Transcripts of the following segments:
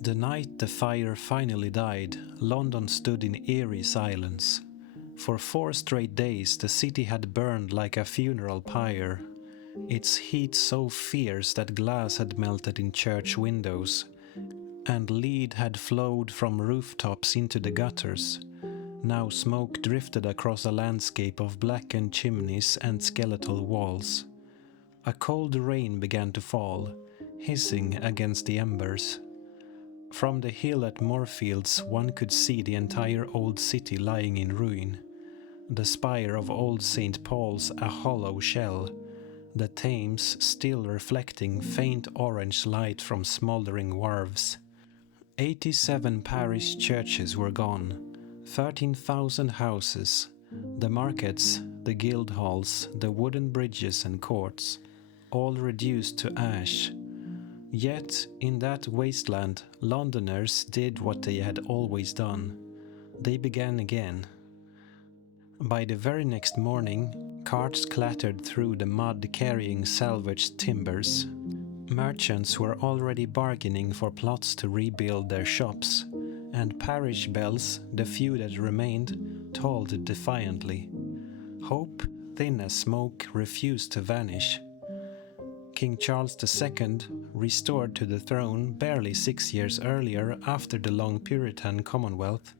The night the fire finally died, London stood in eerie silence. For 4 straight days the city had burned like a funeral pyre, its heat so fierce that glass had melted in church windows, and lead had flowed from rooftops into the gutters. Now smoke drifted across a landscape of blackened chimneys and skeletal walls. A cold rain began to fall, hissing against the embers. From the hill at Moorfields one could see the entire old city lying in ruin. The spire of old St. Paul's a hollow shell, the Thames still reflecting faint orange light from smouldering wharves. 87 parish churches were gone, 13,000 houses, the markets, the guild halls, the wooden bridges and courts, all reduced to ash. Yet, in that wasteland, Londoners did what they had always done. They began again. By the very next morning, carts clattered through the mud carrying salvaged timbers. Merchants were already bargaining for plots to rebuild their shops, and parish bells, the few that remained, tolled defiantly. Hope, thin as smoke, refused to vanish. King Charles II, restored to the throne barely 6 years earlier after the long Puritan Commonwealth,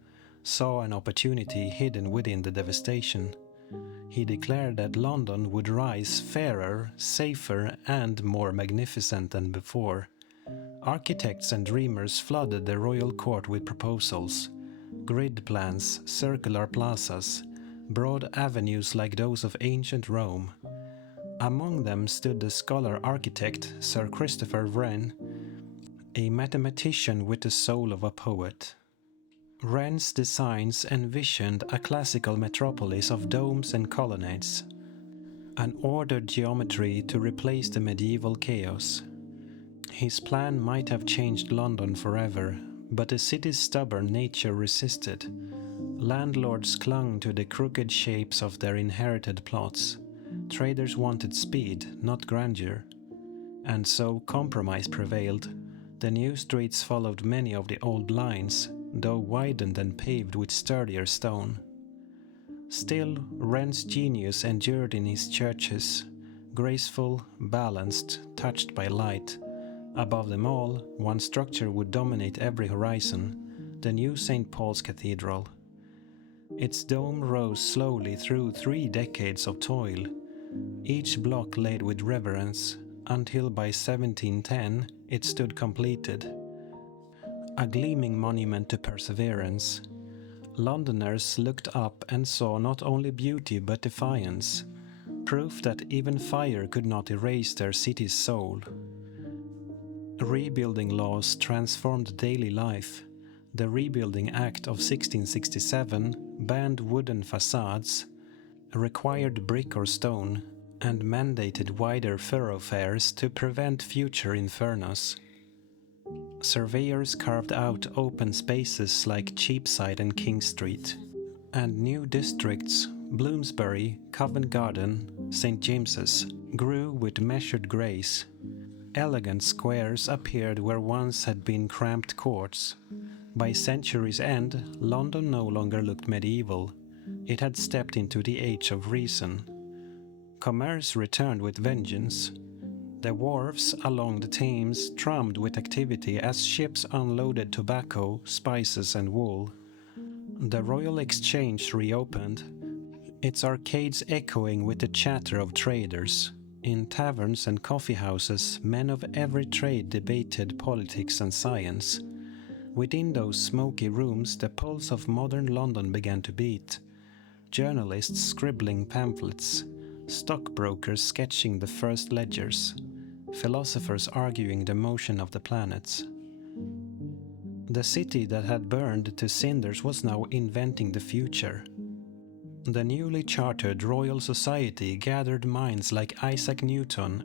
saw an opportunity hidden within the devastation. He declared that London would rise fairer, safer, and more magnificent than before. Architects and dreamers flooded the royal court with proposals. Grid plans, circular plazas, broad avenues like those of ancient Rome. Among them stood the scholar-architect Sir Christopher Wren, a mathematician with the soul of a poet. Wren's designs envisioned a classical metropolis of domes and colonnades, an ordered geometry to replace the medieval chaos. His plan might have changed London forever, but the city's stubborn nature resisted. Landlords clung to the crooked shapes of their inherited plots. Traders wanted speed, not grandeur. And so compromise prevailed. The new streets followed many of the old lines, though widened and paved with sturdier stone. Still, Wren's genius endured in his churches, graceful, balanced, touched by light. Above them all, one structure would dominate every horizon, the new St. Paul's Cathedral. Its dome rose slowly through 3 decades of toil, each block laid with reverence, until by 1710 it stood completed. A gleaming monument to perseverance. Londoners looked up and saw not only beauty but defiance, proof that even fire could not erase their city's soul. Rebuilding laws transformed daily life. The Rebuilding Act of 1667 banned wooden facades, required brick or stone, and mandated wider thoroughfares to prevent future infernos. Surveyors carved out open spaces like Cheapside and King Street, and new districts, Bloomsbury, Covent Garden, St. James's, grew with measured grace. Elegant squares appeared where once had been cramped courts. By century's end, London no longer looked medieval. It had stepped into the age of reason. Commerce returned with vengeance. The wharves along the Thames thrummed with activity as ships unloaded tobacco, spices and wool. The Royal Exchange reopened, its arcades echoing with the chatter of traders. In taverns and coffeehouses, men of every trade debated politics and science. Within those smoky rooms, the pulse of modern London began to beat. Journalists scribbling pamphlets, stockbrokers sketching the first ledgers, philosophers arguing the motion of the planets. The city that had burned to cinders was now inventing the future. The newly chartered Royal Society gathered minds like Isaac Newton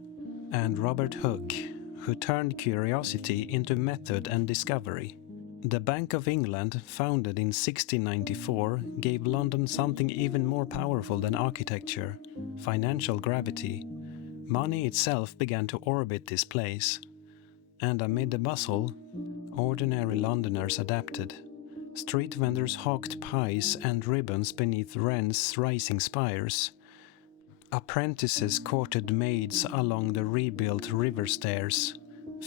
and Robert Hooke, who turned curiosity into method and discovery. The Bank of England, founded in 1694, gave London something even more powerful than architecture: financial gravity. Money itself began to orbit this place. And amid the bustle, ordinary Londoners adapted. Street vendors hawked pies and ribbons beneath Wren's rising spires. Apprentices courted maids along the rebuilt river stairs.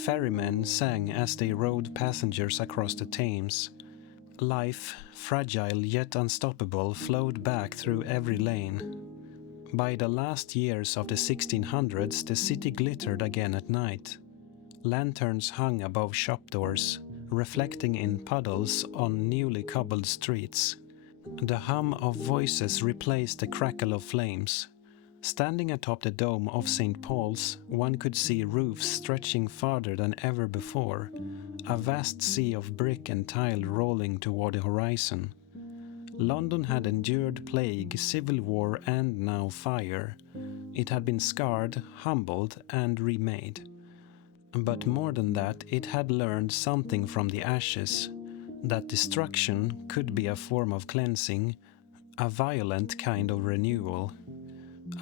Ferrymen sang as they rowed passengers across the Thames. Life, fragile yet unstoppable, flowed back through every lane. By the last years of the 1600s, the city glittered again at night. Lanterns hung above shop doors, reflecting in puddles on newly cobbled streets. The hum of voices replaced the crackle of flames. Standing atop the dome of St. Paul's, one could see roofs stretching farther than ever before, a vast sea of brick and tile rolling toward the horizon. London had endured plague, civil war, and now fire. It had been scarred, humbled, and remade. But more than that, it had learned something from the ashes, that destruction could be a form of cleansing, a violent kind of renewal.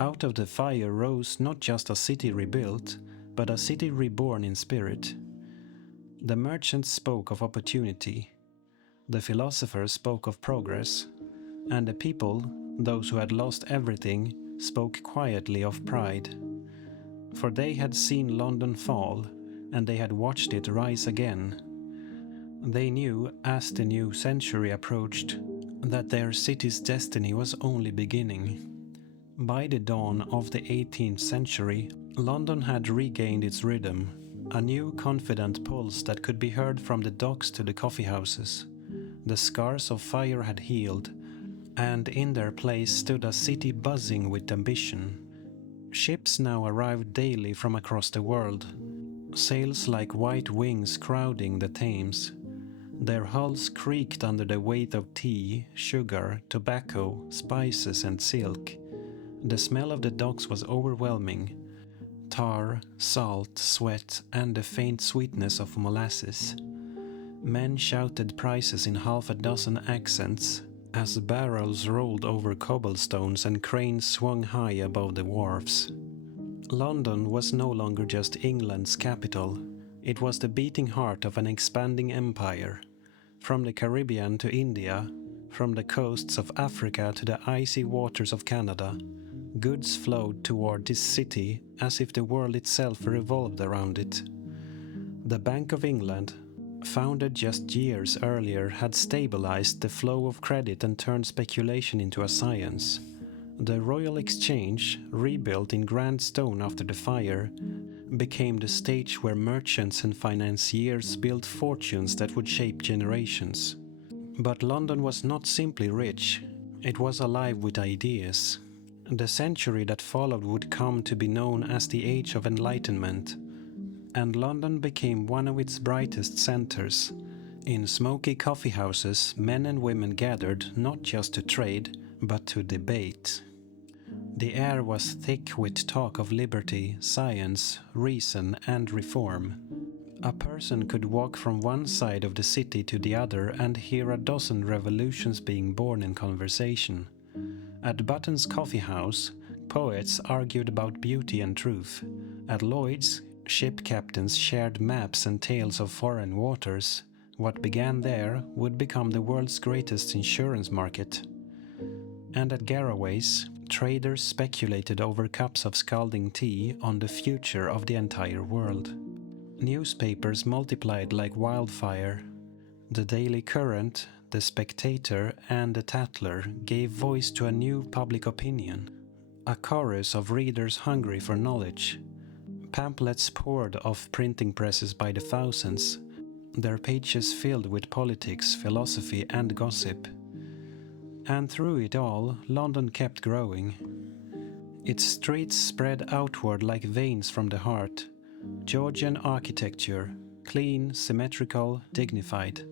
Out of the fire rose not just a city rebuilt, but a city reborn in spirit. The merchants spoke of opportunity, the philosophers spoke of progress, and the people, those who had lost everything, spoke quietly of pride. For they had seen London fall, and they had watched it rise again. They knew, as the new century approached, that their city's destiny was only beginning. By the dawn of the 18th century, London had regained its rhythm, a new confident pulse that could be heard from the docks to the coffeehouses. The scars of fire had healed, and in their place stood a city buzzing with ambition. Ships now arrived daily from across the world, sails like white wings crowding the Thames. Their hulls creaked under the weight of tea, sugar, tobacco, spices, and silk. The smell of the docks was overwhelming. Tar, salt, sweat, and the faint sweetness of molasses. Men shouted prices in half a dozen accents as barrels rolled over cobblestones and cranes swung high above the wharfs. London was no longer just England's capital. It was the beating heart of an expanding empire. From the Caribbean to India, from the coasts of Africa to the icy waters of Canada, goods flowed toward this city as if the world itself revolved around it. The Bank of England, founded just years earlier, had stabilized the flow of credit and turned speculation into a science. The Royal Exchange, rebuilt in grand stone after the fire, became the stage where merchants and financiers built fortunes that would shape generations. But London was not simply rich, it was alive with ideas. The century that followed would come to be known as the Age of Enlightenment, and London became one of its brightest centers. In smoky coffeehouses, men and women gathered not just to trade, but to debate. The air was thick with talk of liberty, science, reason, and reform. A person could walk from one side of the city to the other and hear a dozen revolutions being born in conversation. At Button's Coffee House, poets argued about beauty and truth. At Lloyd's, ship captains shared maps and tales of foreign waters. What began there would become the world's greatest insurance market. And at Garraway's, traders speculated over cups of scalding tea on the future of the entire world. Newspapers multiplied like wildfire. The Daily Current, the Spectator, and the Tatler gave voice to a new public opinion, a chorus of readers hungry for knowledge. Pamphlets poured off printing presses by the thousands, their pages filled with politics, philosophy, and gossip. And through it all, London kept growing. Its streets spread outward like veins from the heart. Georgian architecture, clean, symmetrical, dignified,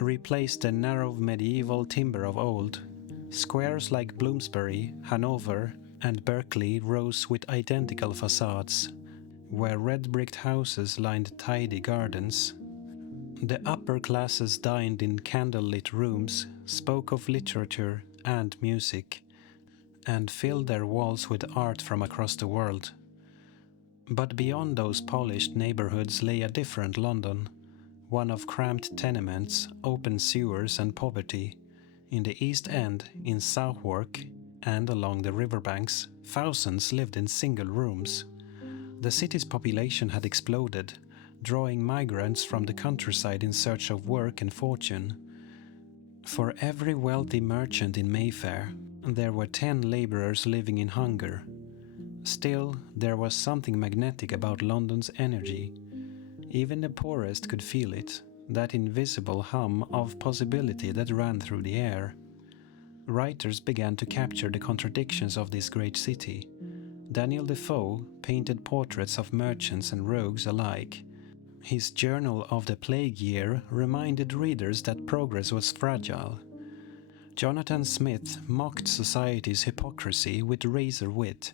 replaced the narrow medieval timber of old. Squares like Bloomsbury, Hanover, and Berkeley rose with identical facades, where red-bricked houses lined tidy gardens. The upper classes dined in candle-lit rooms, spoke of literature and music, and filled their walls with art from across the world. But beyond those polished neighborhoods lay a different London, one of cramped tenements, open sewers and poverty. In the East End, in Southwark, and along the riverbanks, thousands lived in single rooms. The city's population had exploded, drawing migrants from the countryside in search of work and fortune. For every wealthy merchant in Mayfair, there were 10 laborers living in hunger. Still, there was something magnetic about London's energy. Even the poorest could feel it, that invisible hum of possibility that ran through the air. Writers began to capture the contradictions of this great city. Daniel Defoe painted portraits of merchants and rogues alike. His Journal of the Plague Year reminded readers that progress was fragile. Jonathan Smith mocked society's hypocrisy with razor wit.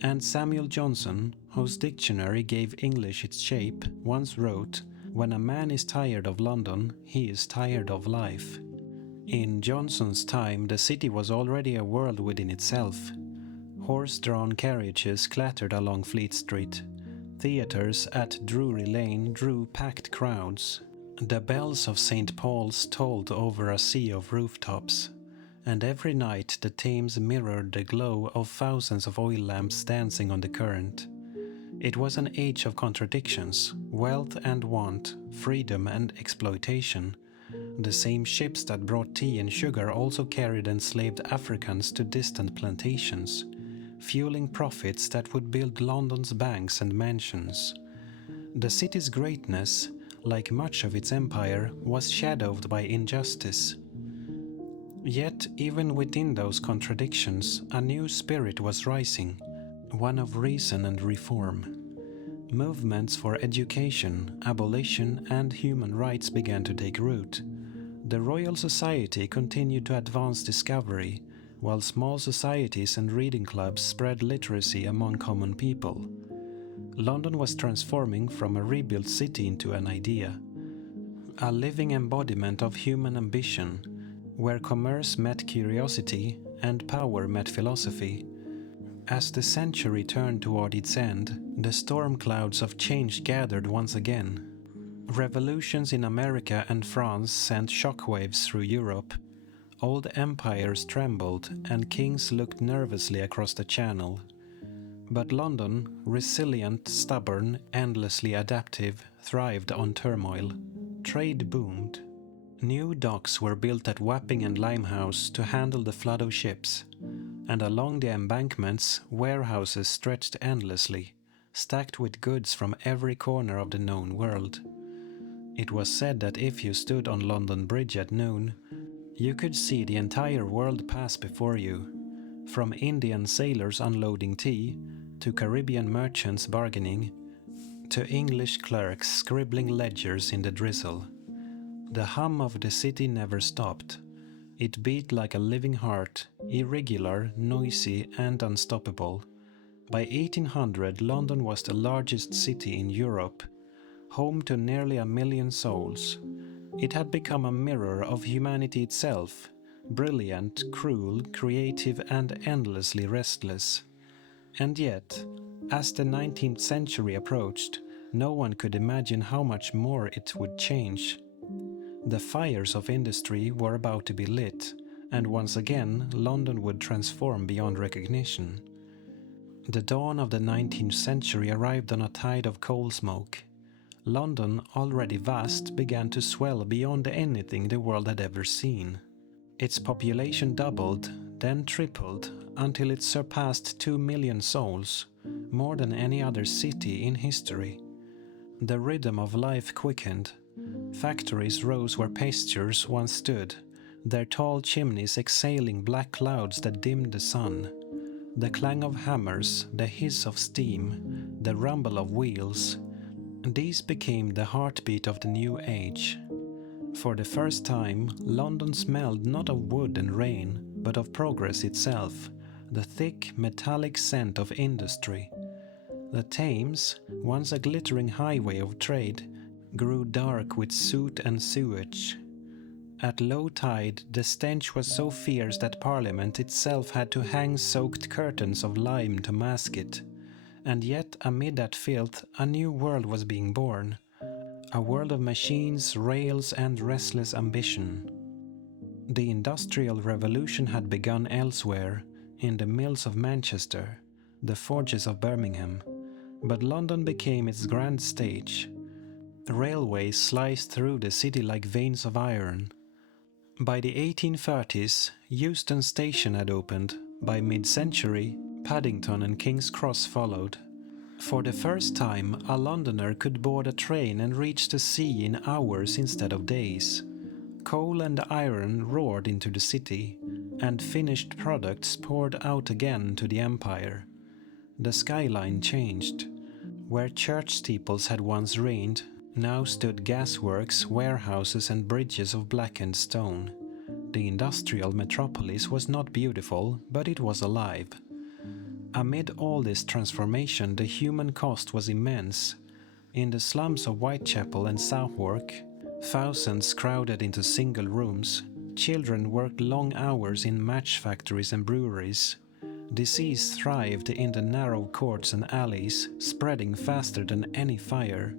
And Samuel Johnson, whose dictionary gave English its shape, once wrote, "When a man is tired of London, he is tired of life." In Johnson's time, the city was already a world within itself. Horse-drawn carriages clattered along Fleet Street. Theatres at Drury Lane drew packed crowds. The bells of St. Paul's tolled over a sea of rooftops. And every night the Thames mirrored the glow of thousands of oil lamps dancing on the current. It was an age of contradictions, wealth and want, freedom and exploitation. The same ships that brought tea and sugar also carried enslaved Africans to distant plantations, fueling profits that would build London's banks and mansions. The city's greatness, like much of its empire, was shadowed by injustice. Yet, even within those contradictions, a new spirit was rising, one of reason and reform. Movements for education, abolition, and human rights began to take root. The Royal Society continued to advance discovery, while small societies and reading clubs spread literacy among common people. London was transforming from a rebuilt city into an idea, a living embodiment of human ambition, where commerce met curiosity and power met philosophy. As the century turned toward its end, the storm clouds of change gathered once again. Revolutions in America and France sent shockwaves through Europe. Old empires trembled, and kings looked nervously across the Channel. But London, resilient, stubborn, endlessly adaptive, thrived on turmoil. Trade boomed. New docks were built at Wapping and Limehouse to handle the flood of ships, and along the embankments, warehouses stretched endlessly, stacked with goods from every corner of the known world. It was said that if you stood on London Bridge at noon, you could see the entire world pass before you, from Indian sailors unloading tea, to Caribbean merchants bargaining, to English clerks scribbling ledgers in the drizzle. The hum of the city never stopped. It beat like a living heart, irregular, noisy, and unstoppable. By 1800, London was the largest city in Europe, home to nearly 1 million souls. It had become a mirror of humanity itself, brilliant, cruel, creative, and endlessly restless. And yet, as the 19th century approached, no one could imagine how much more it would change. The fires of industry were about to be lit, and once again London would transform beyond recognition. The dawn of the 19th century arrived on a tide of coal smoke. London, already vast, began to swell beyond anything the world had ever seen. Its population doubled, then tripled, until it surpassed 2 million souls, more than any other city in history. The rhythm of life quickened. Factories rose where pastures once stood, their tall chimneys exhaling black clouds that dimmed the sun. The clang of hammers, the hiss of steam, the rumble of wheels, these became the heartbeat of the new age. For the first time, London smelled not of wood and rain, but of progress itself, the thick, metallic scent of industry. The Thames, once a glittering highway of trade, grew dark with soot and sewage. At low tide, the stench was so fierce that Parliament itself had to hang soaked curtains of lime to mask it, And yet, amid that filth, a new world was being born. A world of machines, rails, and restless ambition. The Industrial Revolution had begun elsewhere, in the mills of Manchester, the forges of Birmingham, but London became its grand stage. Railways sliced through the city like veins of iron. By the 1830s, Euston Station had opened. By mid-century, Paddington and King's Cross followed. For the first time, a Londoner could board a train and reach the sea in hours instead of days. Coal and iron roared into the city, and finished products poured out again to the empire. The skyline changed. Where church steeples had once reigned, now stood gasworks, warehouses, and bridges of blackened stone. The industrial metropolis was not beautiful, but it was alive. Amid all this transformation, the human cost was immense. In the slums of Whitechapel and Southwark, thousands crowded into single rooms. Children worked long hours in match factories and breweries. Disease thrived in the narrow courts and alleys, spreading faster than any fire.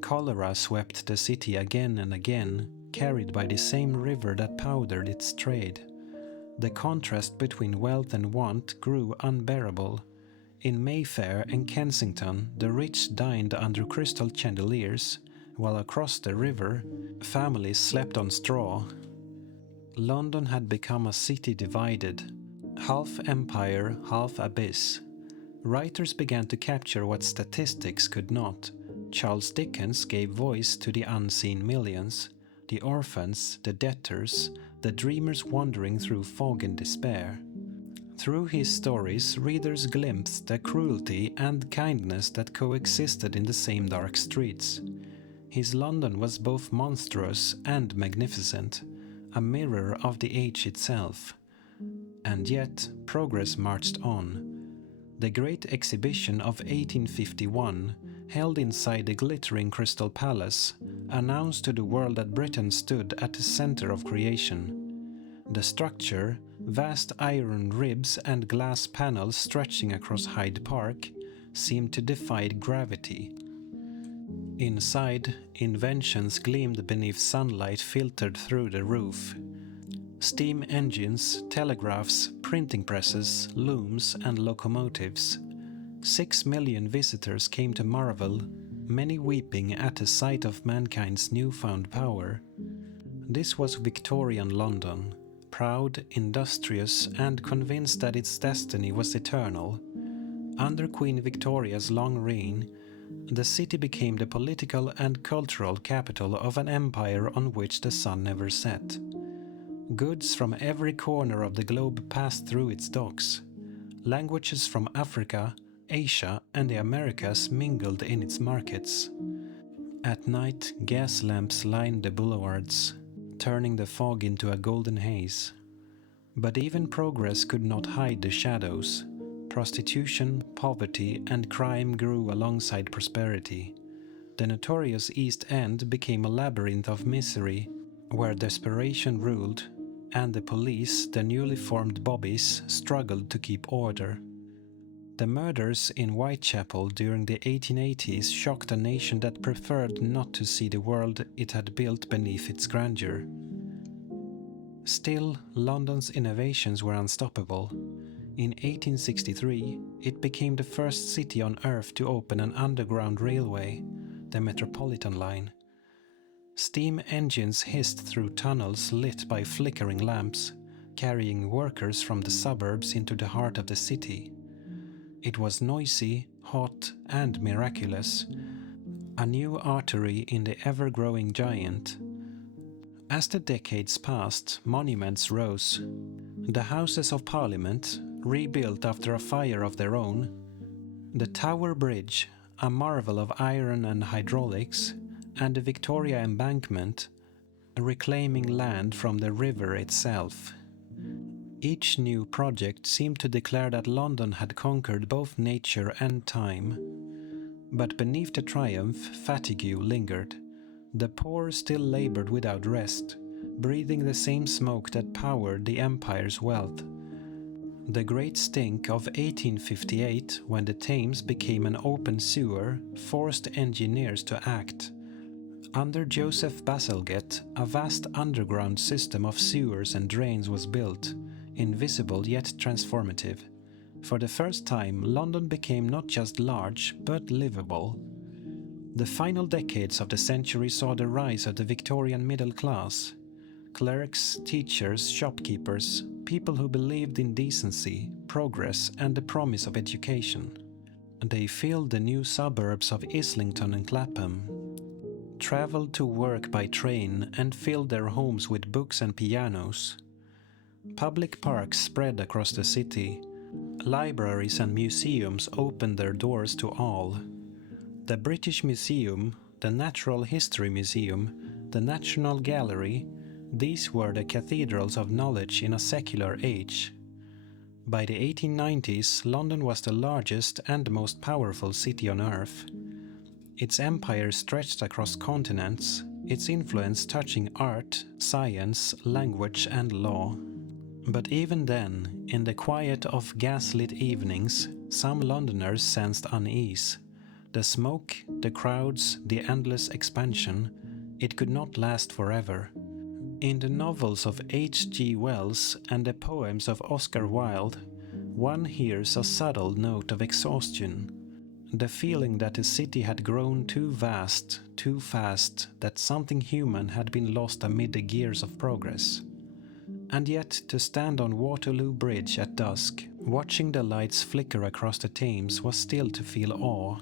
Cholera swept the city again and again, carried by the same river that powdered its trade. The contrast between wealth and want grew unbearable. In Mayfair and Kensington, the rich dined under crystal chandeliers, while across the river, families slept on straw. London had become a city divided, half empire, half abyss. Writers began to capture what statistics could not. Charles Dickens gave voice to the unseen millions, the orphans, the debtors, the dreamers wandering through fog and despair. Through his stories, readers glimpsed the cruelty and kindness that coexisted in the same dark streets. His London was both monstrous and magnificent, a mirror of the age itself. And yet, progress marched on. The Great Exhibition of 1851, held inside the glittering Crystal Palace, announced to the world that Britain stood at the center of creation. The structure, vast iron ribs and glass panels stretching across Hyde Park, seemed to defy gravity. Inside, inventions gleamed beneath sunlight filtered through the roof. Steam engines, telegraphs, printing presses, looms, and locomotives. 6 million visitors came to marvel, many weeping at the sight of mankind's newfound power. This was Victorian London, proud, industrious, and convinced that its destiny was eternal. Under Queen Victoria's long reign, the city became the political and cultural capital of an empire on which the sun never set. Goods from every corner of the globe passed through its docks. Languages from Africa, Asia, and the Americas mingled in its markets. At night, gas lamps lined the boulevards, turning the fog into a golden haze. But even progress could not hide the shadows. Prostitution, poverty, and crime grew alongside prosperity. The notorious East End became a labyrinth of misery, where desperation ruled, and the police, the newly formed bobbies, struggled to keep order. The murders in Whitechapel during the 1880s shocked a nation that preferred not to see the world it had built beneath its grandeur. Still, London's innovations were unstoppable. In 1863, it became the first city on Earth to open an underground railway, the Metropolitan Line. Steam engines hissed through tunnels lit by flickering lamps, carrying workers from the suburbs into the heart of the city. It was noisy, hot, and miraculous, a new artery in the ever-growing giant. As the decades passed, monuments rose. The Houses of Parliament, rebuilt after a fire of their own, the Tower Bridge, a marvel of iron and hydraulics, and the Victoria Embankment, reclaiming land from the river itself. Each new project seemed to declare that London had conquered both nature and time. But beneath the triumph, fatigue lingered. The poor still labored without rest, breathing the same smoke that powered the empire's wealth. The Great Stink of 1858, when the Thames became an open sewer, forced engineers to act. Under Joseph Bazalgette, a vast underground system of sewers and drains was built, invisible yet transformative. For the first time, London became not just large, but livable. The final decades of the century saw the rise of the Victorian middle class. Clerks, teachers, shopkeepers, people who believed in decency, progress, and the promise of education. They filled the new suburbs of Islington and Clapham, traveled to work by train, and filled their homes with books and pianos. Public parks spread across the city. Libraries and museums opened their doors to all. The British Museum, the Natural History Museum, the National Gallery, these were the cathedrals of knowledge in a secular age. By the 1890s, London was the largest and most powerful city on earth. Its empire stretched across continents, its influence touching art, science, language, and law. But even then, in the quiet of gaslit evenings, some Londoners sensed unease. The smoke, the crowds, the endless expansion, it could not last forever. In the novels of H.G. Wells and the poems of Oscar Wilde, one hears a subtle note of exhaustion. The feeling that the city had grown too vast, too fast, that something human had been lost amid the gears of progress. And yet, to stand on Waterloo Bridge at dusk, watching the lights flicker across the Thames, was still to feel awe.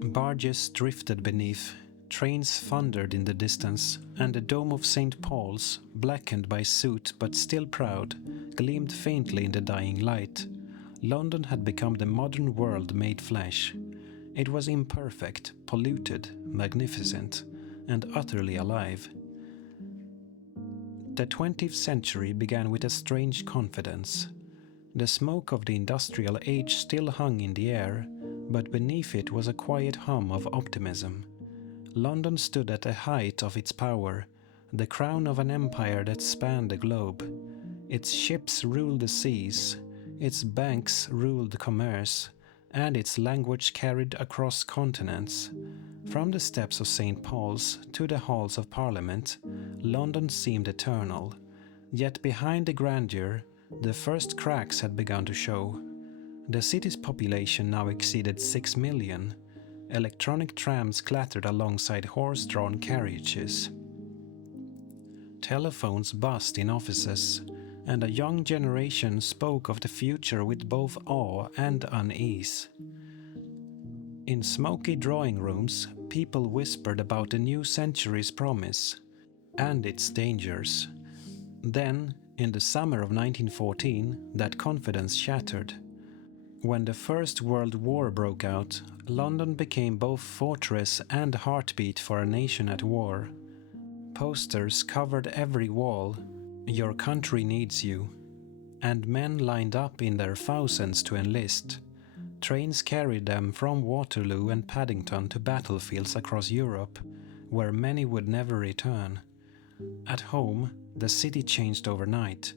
Barges drifted beneath, trains thundered in the distance, and the dome of St. Paul's, blackened by soot but still proud, gleamed faintly in the dying light. London had become the modern world made flesh. It was imperfect, polluted, magnificent, and utterly alive. The 20th century began with a strange confidence. The smoke of the industrial age still hung in the air, but beneath it was a quiet hum of optimism. London stood at the height of its power, the crown of an empire that spanned the globe. Its ships ruled the seas, its banks ruled commerce, and its language carried across continents. From the steps of St. Paul's to the halls of Parliament, London seemed eternal. Yet behind the grandeur, the first cracks had begun to show. The city's population now exceeded 6 million. Electronic trams clattered alongside horse-drawn carriages. Telephones buzzed in offices, and a young generation spoke of the future with both awe and unease. In smoky drawing rooms, people whispered about the new century's promise and its dangers. Then, in the summer of 1914, that confidence shattered. When the First World War broke out, London became both fortress and heartbeat for a nation at war. Posters covered every wall, "Your country needs you," and men lined up in their thousands to enlist. Trains carried them from Waterloo and Paddington to battlefields across Europe, where many would never return. At home, the city changed overnight.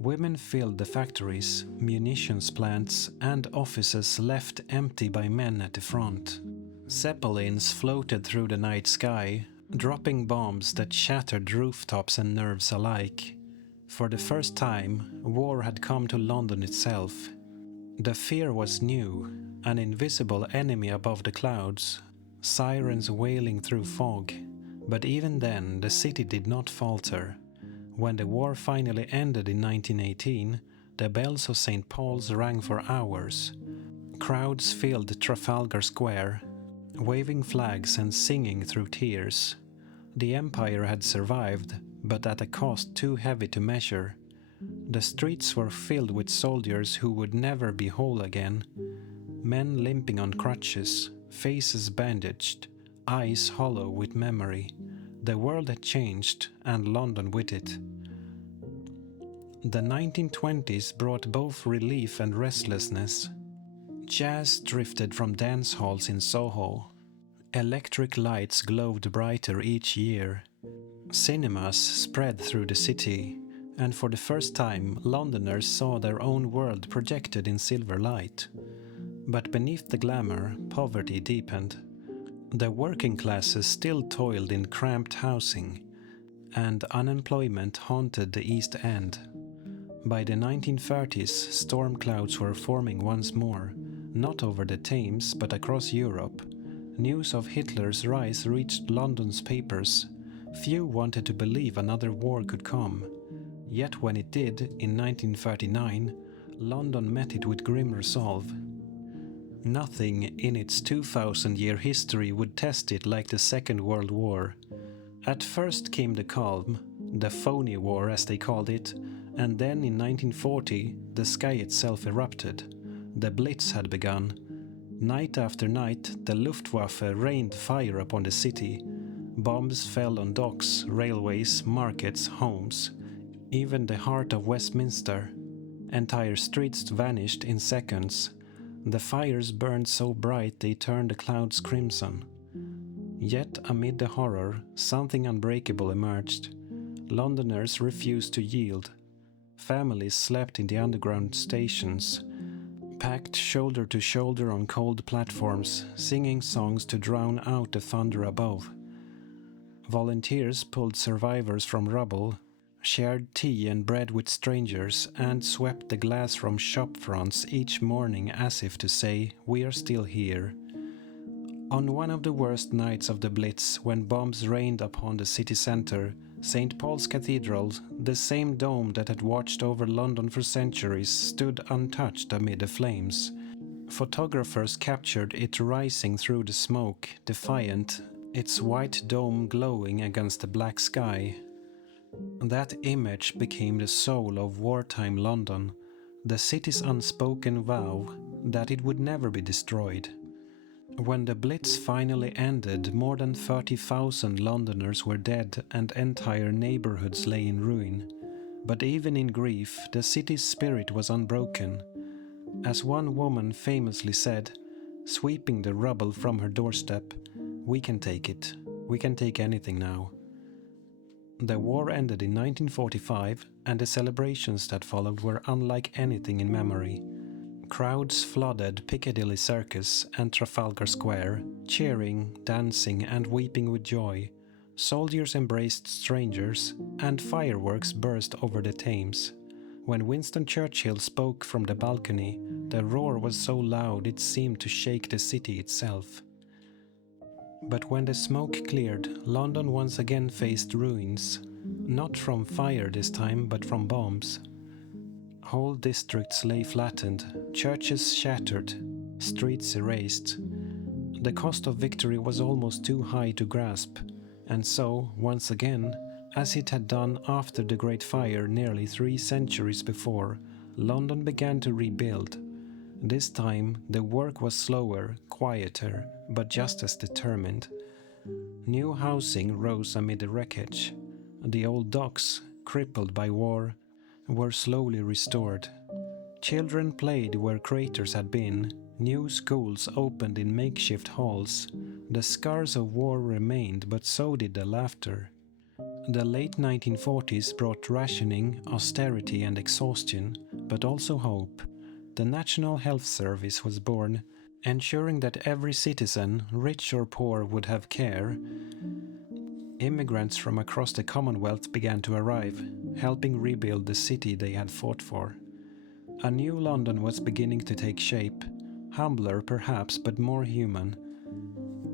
Women filled the factories, munitions plants, and offices left empty by men at the front. Zeppelins floated through the night sky, dropping bombs that shattered rooftops and nerves alike. For the first time, war had come to London itself. The fear was new, an invisible enemy above the clouds, sirens wailing through fog. But even then, the city did not falter. When the war finally ended in 1918, the bells of St. Paul's rang for hours. Crowds filled Trafalgar Square, waving flags and singing through tears. The empire had survived, but at a cost too heavy to measure. The streets were filled with soldiers who would never be whole again. Men limping on crutches, faces bandaged, eyes hollow with memory. The world had changed, and London with it. The 1920s brought both relief and restlessness. Jazz drifted from dance halls in Soho. Electric lights glowed brighter each year. Cinemas spread through the city. and for the first time Londoners saw their own world projected in silver light. But beneath the glamour, poverty deepened. The working classes still toiled in cramped housing, and unemployment haunted the East End. By the 1930s, storm clouds were forming once more, not over the Thames but across Europe. News of Hitler's rise reached London's papers. Few wanted to believe another war could come. Yet when it did, in 1939, London met it with grim resolve. Nothing in its 2,000-year history would test it like the Second World War. At first came the calm, the phony war as they called it, and then in 1940 the sky itself erupted. The Blitz had begun. Night after night the Luftwaffe rained fire upon the city. Bombs fell on docks, railways, markets, homes. Even the heart of Westminster. Entire streets vanished in seconds. The fires burned so bright they turned the clouds crimson. Yet amid the horror, something unbreakable emerged. Londoners refused to yield. Families slept in the underground stations, packed shoulder to shoulder on cold platforms, singing songs to drown out the thunder above. Volunteers pulled survivors from rubble, shared tea and bread with strangers, and swept the glass from shop fronts each morning as if to say, "We are still here." On one of the worst nights of the Blitz, when bombs rained upon the city centre, St. Paul's Cathedral, the same dome that had watched over London for centuries, stood untouched amid the flames. Photographers captured it rising through the smoke, defiant, its white dome glowing against the black sky. That image became the soul of wartime London, the city's unspoken vow that it would never be destroyed. When the Blitz finally ended, more than 30,000 Londoners were dead and entire neighborhoods lay in ruin. But even in grief, the city's spirit was unbroken. As one woman famously said, sweeping the rubble from her doorstep, "We can take it. We can take anything now." The war ended in 1945, and the celebrations that followed were unlike anything in memory. Crowds flooded Piccadilly Circus and Trafalgar Square, cheering, dancing, and weeping with joy. Soldiers embraced strangers, and fireworks burst over the Thames. When Winston Churchill spoke from the balcony, the roar was so loud it seemed to shake the city itself. But when the smoke cleared, London once again faced ruins, not from fire this time, but from bombs. Whole districts lay flattened, churches shattered, streets erased. The cost of victory was almost too high to grasp, and so, once again, as it had done after the Great Fire nearly 3 centuries before, London began to rebuild. This time, the work was slower, quieter, but just as determined. New housing rose amid the wreckage. The old docks, crippled by war, were slowly restored. Children played where craters had been. New schools opened in makeshift halls. The scars of war remained, but so did the laughter. The late 1940s brought rationing, austerity, and exhaustion, but also hope. The National Health Service was born, ensuring that every citizen, rich or poor, would have care. Immigrants from across the Commonwealth began to arrive, helping rebuild the city they had fought for. A new London was beginning to take shape, humbler perhaps, but more human.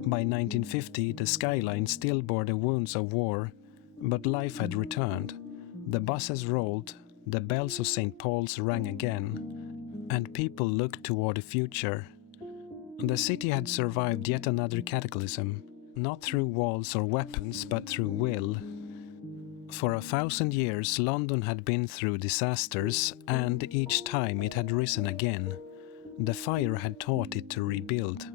By 1950, the skyline still bore the wounds of war, but life had returned. The buses rolled, the bells of St. Paul's rang again, and people looked toward the future. The city had survived yet another cataclysm, not through walls or weapons, but through will. For 1,000 years, London had been through disasters, and each time it had risen again. The fire had taught it to rebuild.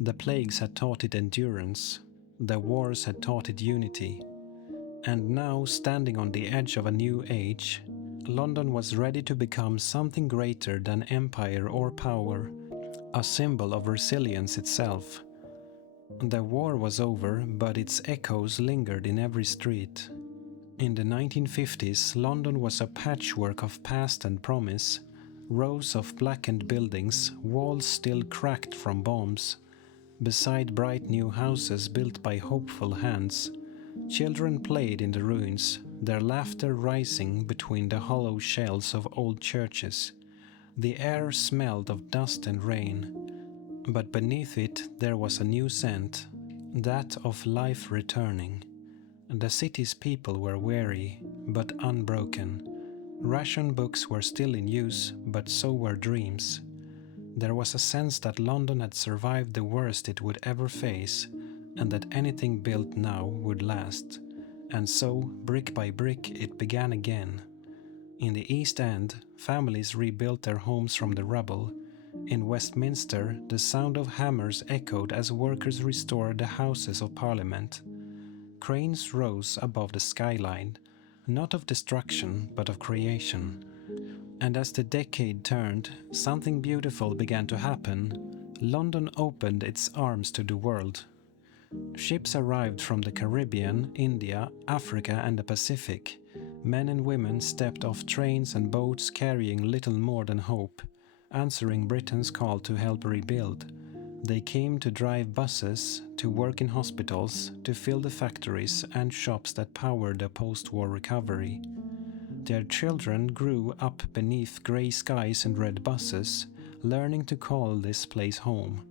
The plagues had taught it endurance. The wars had taught it unity. And now, standing on the edge of a new age, London was ready to become something greater than empire or power, a symbol of resilience itself. The war was over, but its echoes lingered in every street. In the 1950s, London was a patchwork of past and promise, rows of blackened buildings, walls still cracked from bombs. Beside bright new houses built by hopeful hands, children played in the ruins, their laughter rising between the hollow shells of old churches. The air smelled of dust and rain, but beneath it there was a new scent, that of life returning. The city's people were weary, but unbroken. Ration books were still in use, but so were dreams. There was a sense that London had survived the worst it would ever face, and that anything built now would last. And so, brick by brick, it began again. In the East End, families rebuilt their homes from the rubble. In Westminster, the sound of hammers echoed as workers restored the Houses of Parliament. Cranes rose above the skyline, not of destruction, but of creation. And as the decade turned, something beautiful began to happen. London opened its arms to the world. Ships arrived from the Caribbean, India, Africa and the Pacific. Men and women stepped off trains and boats carrying little more than hope, answering Britain's call to help rebuild. They came to drive buses, to work in hospitals, to fill the factories and shops that powered the post-war recovery. Their children grew up beneath grey skies and red buses, learning to call this place home.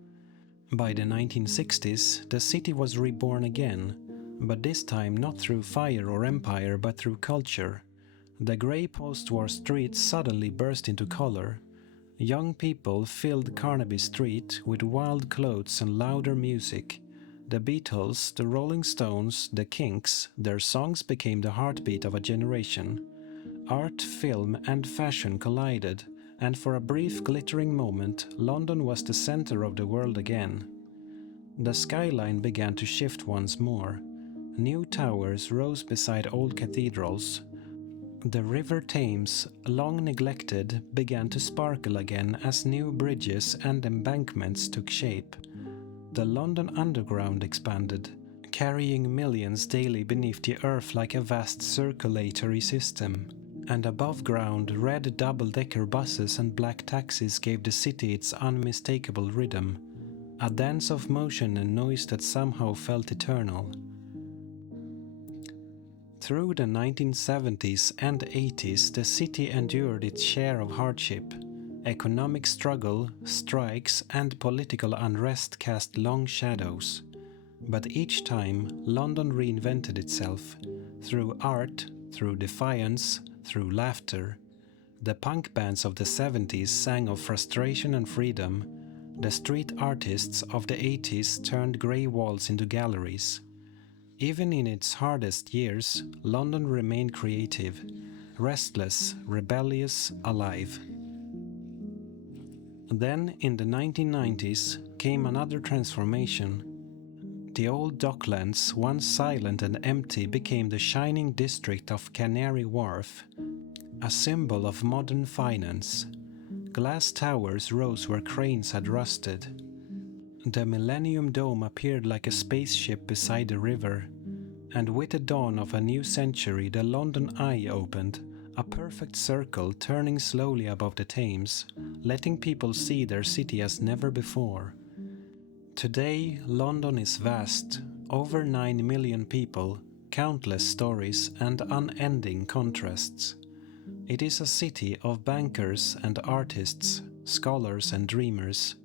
By the 1960s, the city was reborn again, but this time not through fire or empire but through culture. The grey post-war streets suddenly burst into color. Young people filled Carnaby Street with wild clothes and louder music. The Beatles, the Rolling Stones, the Kinks, their songs became the heartbeat of a generation. Art, film and fashion collided, and for a brief glittering moment, London was the center of the world again. The skyline began to shift once more. New towers rose beside old cathedrals. The River Thames, long neglected, began to sparkle again as new bridges and embankments took shape. The London Underground expanded, carrying millions daily beneath the earth like a vast circulatory system. And above ground, red double-decker buses and black taxis gave the city its unmistakable rhythm, a dance of motion and noise that somehow felt eternal. Through the 1970s and 80s, the city endured its share of hardship. Economic struggle, strikes, and political unrest cast long shadows. But each time, London reinvented itself, through art, through defiance, through laughter. The punk bands of the 70s sang of frustration and freedom. The street artists of the 80s turned grey walls into galleries. Even in its hardest years, London remained creative, restless, rebellious, alive. Then, in the 1990s, came another transformation. The old docklands, once silent and empty, became the shining district of Canary Wharf, a symbol of modern finance. Glass towers rose where cranes had rusted. The Millennium Dome appeared like a spaceship beside the river, and with the dawn of a new century the London Eye opened, a perfect circle turning slowly above the Thames, letting people see their city as never before. Today, London is vast, over 9 million people, countless stories and unending contrasts. It is a city of bankers and artists, scholars and dreamers,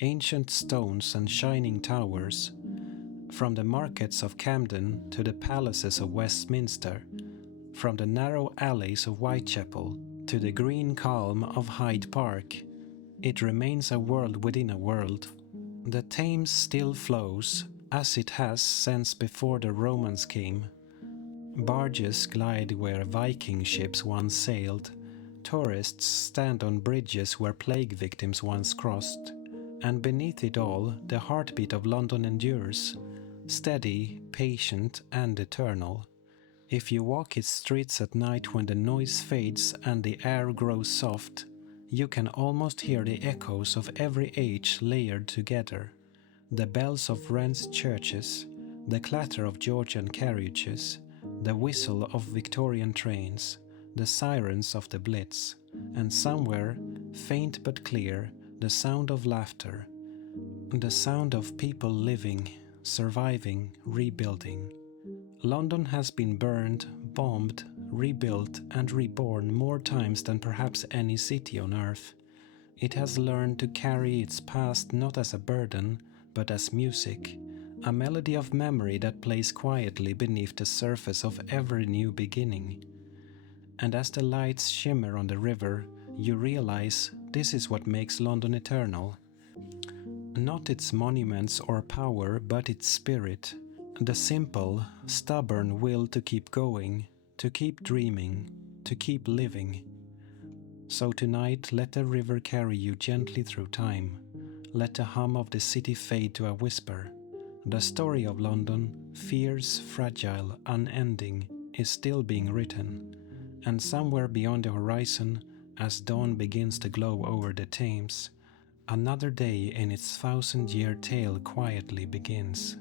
ancient stones and shining towers. From the markets of Camden to the palaces of Westminster, from the narrow alleys of Whitechapel to the green calm of Hyde Park, it remains a world within a world. The Thames still flows, as it has since before the Romans came. Barges glide where Viking ships once sailed, tourists stand on bridges where plague victims once crossed, and beneath it all, the heartbeat of London endures, steady, patient, and eternal. If you walk its streets at night when the noise fades and the air grows soft, you can almost hear the echoes of every age layered together. The bells of Wren's churches, the clatter of Georgian carriages, the whistle of Victorian trains, the sirens of the Blitz, and somewhere, faint but clear, the sound of laughter, the sound of people living, surviving, rebuilding. London has been burned, bombed, rebuilt, and reborn more times than perhaps any city on earth. It has learned to carry its past not as a burden, but as music, a melody of memory that plays quietly beneath the surface of every new beginning. And as the lights shimmer on the river, you realize this is what makes London eternal. Not its monuments or power, but its spirit. The simple, stubborn will to keep going, to keep dreaming, to keep living. So tonight, let the river carry you gently through time. Let the hum of the city fade to a whisper. The story of London, fierce, fragile, unending, is still being written. And somewhere beyond the horizon, as dawn begins to glow over the Thames, another day in its 1,000-year tale quietly begins.